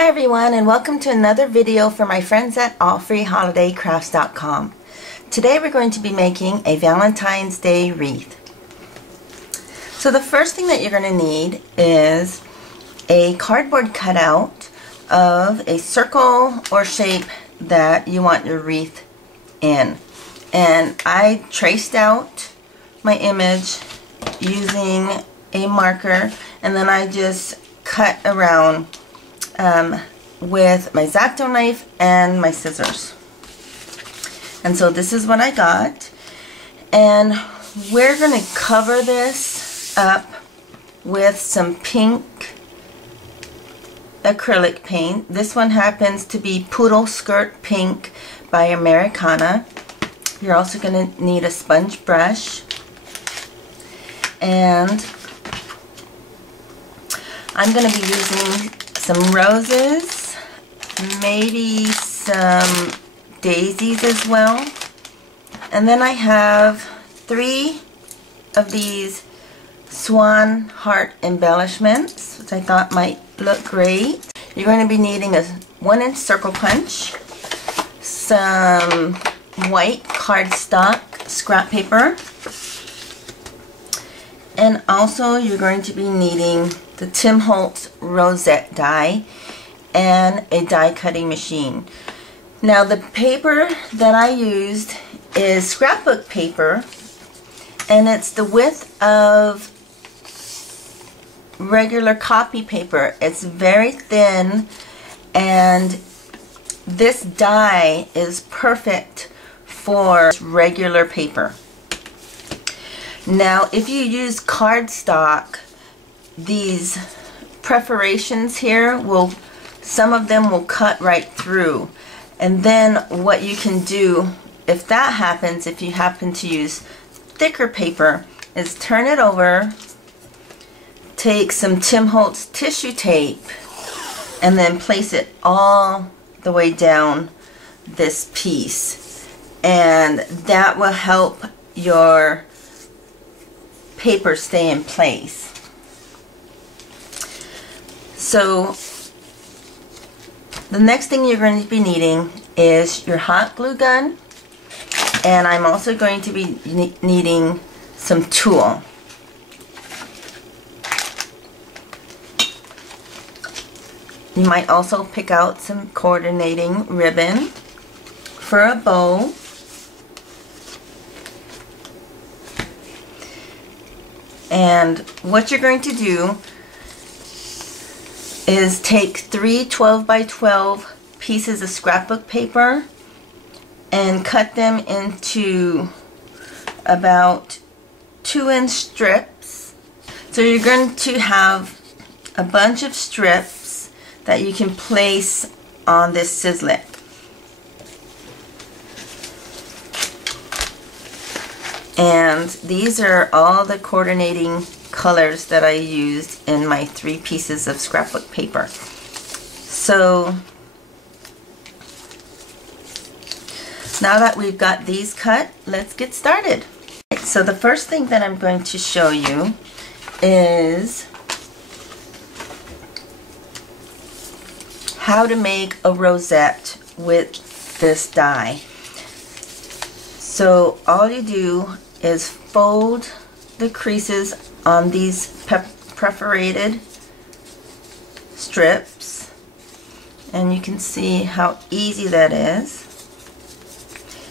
Hi everyone, and welcome to another video for my friends at allfreeholidaycrafts.com. Today we're going to be making a Valentine's Day wreath. So the first thing that you're going to need is a cardboard cutout of a circle or shape that you want your wreath in. And I traced out my image using a marker, and then I just cut around with my X-Acto knife and my scissors. And so this is what I got, and we're going to cover this up with some pink acrylic paint. This one happens to be Poodle Skirt Pink by Americana. You're also going to need a sponge brush, and I'm going to be using some roses, maybe some daisies as well. And then I have 3 of these swan heart embellishments, which I thought might look great. You're going to be needing a 1-inch circle punch, some white cardstock scrap paper, and also you're going to be needing the Tim Holtz rosette die and a die cutting machine. Now the paper that I used is scrapbook paper, and it's the width of regular copy paper. It's very thin, and this die is perfect for regular paper. Now if you use cardstock, these perforations here some of them will cut right through. And then what you can do if that happens, if you happen to use thicker paper, is turn it over, take some Tim Holtz tissue tape, and then place it all the way down this piece, and that will help your paper stay in place. So the next thing you're going to be needing is your hot glue gun, and I'm also going to be needing some tulle. You might also pick out some coordinating ribbon for a bow. And what you're going to do is take 3 12 by 12 pieces of scrapbook paper and cut them into about 2-inch strips. So you're going to have a bunch of strips that you can place on this sizzlet. And these are all the coordinating colors that I used in my 3 pieces of scrapbook paper. So now that we've got these cut, let's get started. So the first thing that I'm going to show you is how to make a rosette with this die. So all you do is fold the creases on these perforated strips, and you can see how easy that is.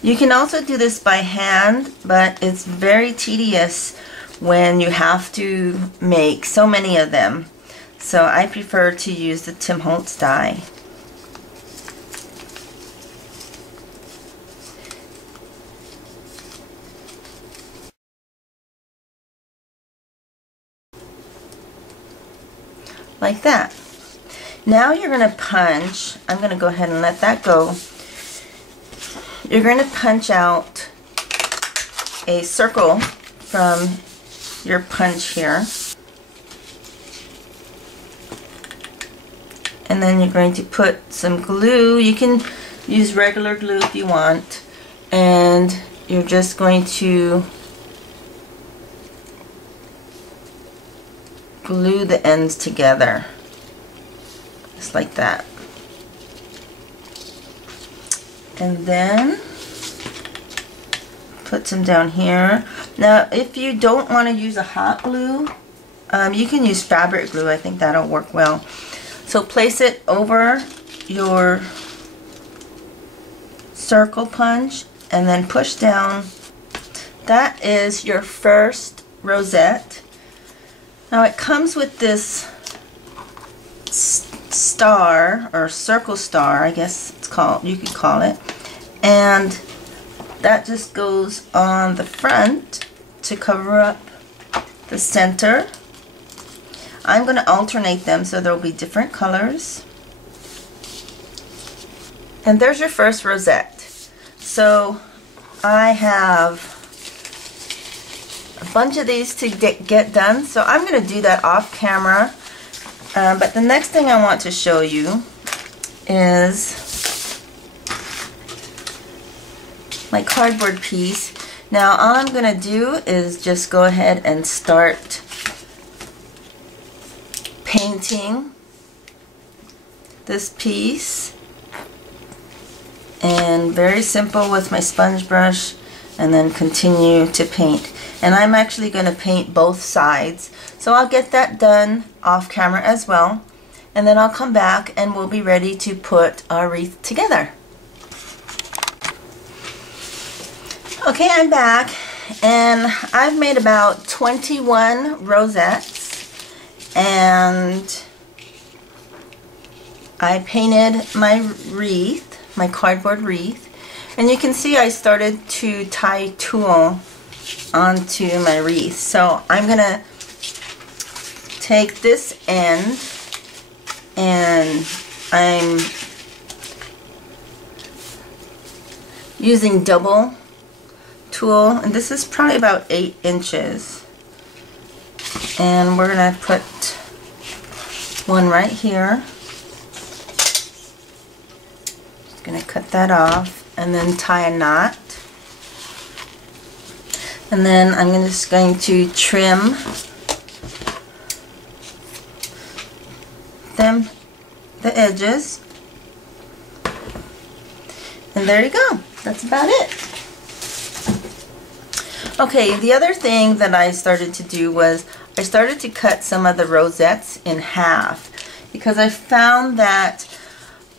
You can also do this by hand, but it's very tedious when you have to make so many of them. So I prefer to use the Tim Holtz die. Like that. Now you're going to punch. I'm going to go ahead and let that go. You're going to punch out a circle from your punch here, and then you're going to put some glue. You can use regular glue if you want, and you're just going to glue the ends together, just like that. And then put some down here. Now, if you don't want to use a hot glue, you can use fabric glue. I think that'll work well. So place it over your circle punch and then push down. That is your first rosette. Now it comes with this star or circle star, I guess it's called, you could call it, and that just goes on the front to cover up the center. I'm going to alternate them so there will be different colors. And there's your first rosette. So I have a bunch of these to get done, so I'm going to do that off camera. But the next thing I want to show you is my cardboard piece. Now all I'm going to do is just go ahead and start painting this piece, and very simple with my sponge brush, and then continue to paint. And I'm actually going to paint both sides, so I'll get that done off camera as well, and then I'll come back and we'll be ready to put our wreath together. Okay, I'm back, and I've made about 21 rosettes, and I painted my wreath, my cardboard wreath, and you can see I started to tie tulle onto my wreath. So I'm gonna take this end, and I'm using double tulle, and this is probably about 8 inches, and we're gonna put one right here. Just gonna cut that off and then tie a knot, and then I'm just going to trim the edges, and there you go. That's about it. Okay, the other thing that I started to do was I started to cut some of the rosettes in half, because I found that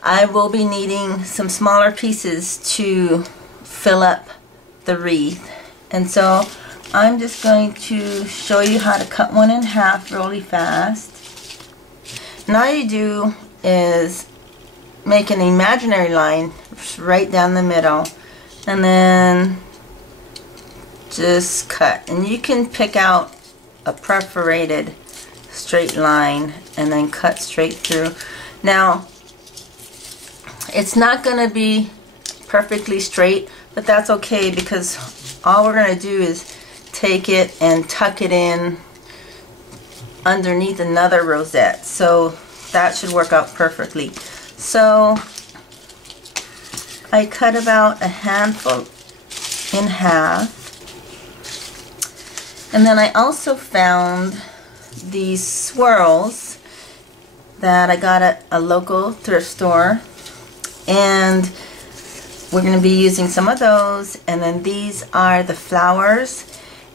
I will be needing some smaller pieces to fill up the wreath. And so I'm just going to show you how to cut one in half really fast. And all you do is make an imaginary line right down the middle, and then just cut. And you can pick out a perforated straight line and then cut straight through. Now, it's not going to be perfectly straight, but that's okay, because all we're going to do is take it and tuck it in underneath another rosette, so that should work out perfectly. So I cut about a handful in half, and then I also found these swirls that I got at a local thrift store, and we're going to be using some of those. And then these are the flowers,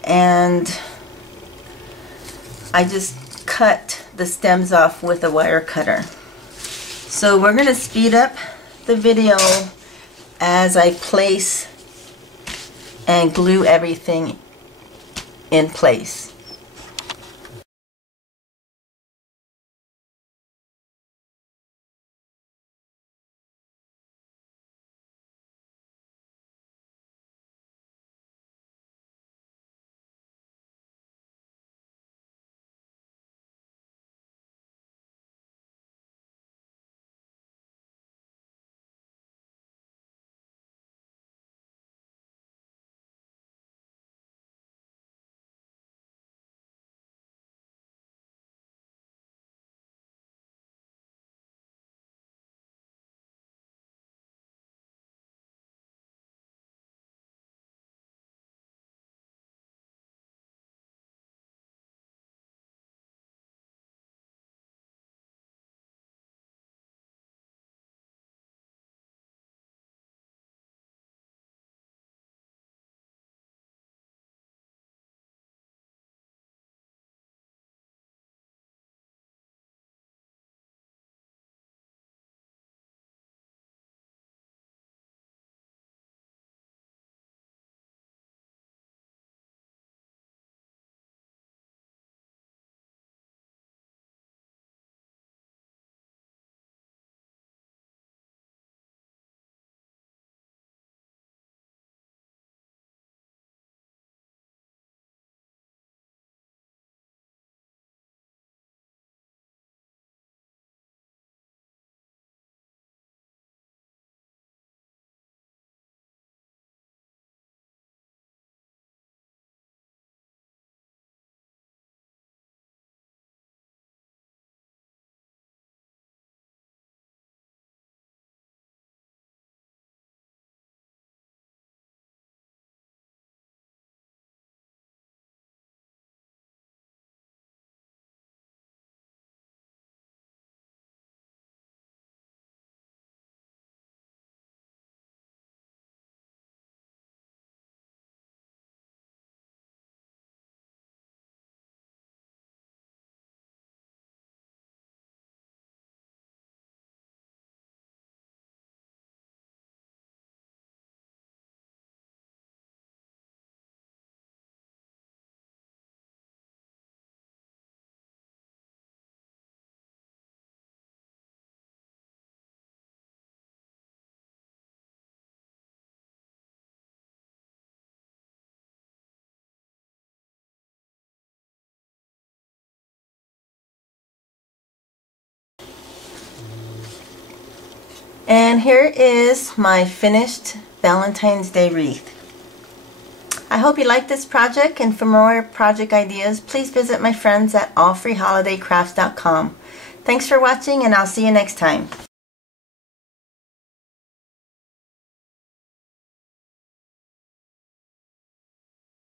and I just cut the stems off with a wire cutter. So we're going to speed up the video as I place and glue everything in place. And here is my finished Valentine's Day wreath. I hope you like this project, and for more project ideas, please visit my friends at allfreeholidaycrafts.com. Thanks for watching, and I'll see you next time.